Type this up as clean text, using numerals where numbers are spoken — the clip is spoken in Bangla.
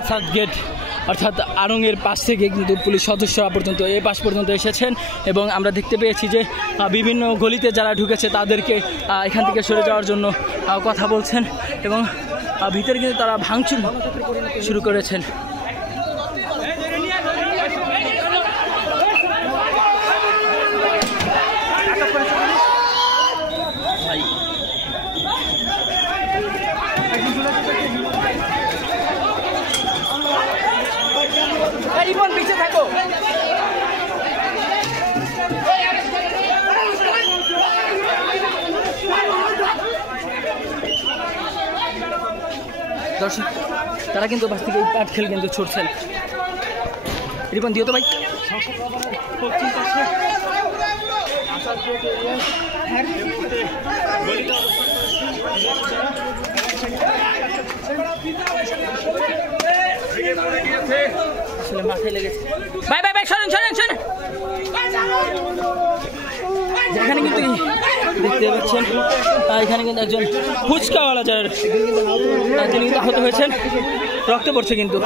আসাদ গেট অর্থাৎ আড়ংয়ের পাশ থেকে কিন্তু পুলিশ সদস্যরা পর্যন্ত এই পাশ পর্যন্ত এসেছেন এবং আমরা দেখতে পেয়েছি যে বিভিন্ন গলিতে যারা ঢুকেছে তাদেরকে এখান থেকে সরে যাওয়ার জন্য কথা বলছেন এবং ভিতরে কিন্তু তারা ভাঙচুর শুরু করেছেন। পিছিয়ে থাকো। দর্শক তারা কিন্তু বাস থেকে পাট খেল কিন্তু ছুটছেন। রিপন দিও তো ভাই। আসলে মাথায় লেগেছে। ভাই ভাই ভাই শোনেন শোনেন শোনেন। এখানে কিন্তু দেখতে পাচ্ছেন এখানে কিন্তু একজন ফুচকাওয়ালা যার তিনি কিন্তু আহত হয়েছেন, রক্ত পড়ছে কিন্তু।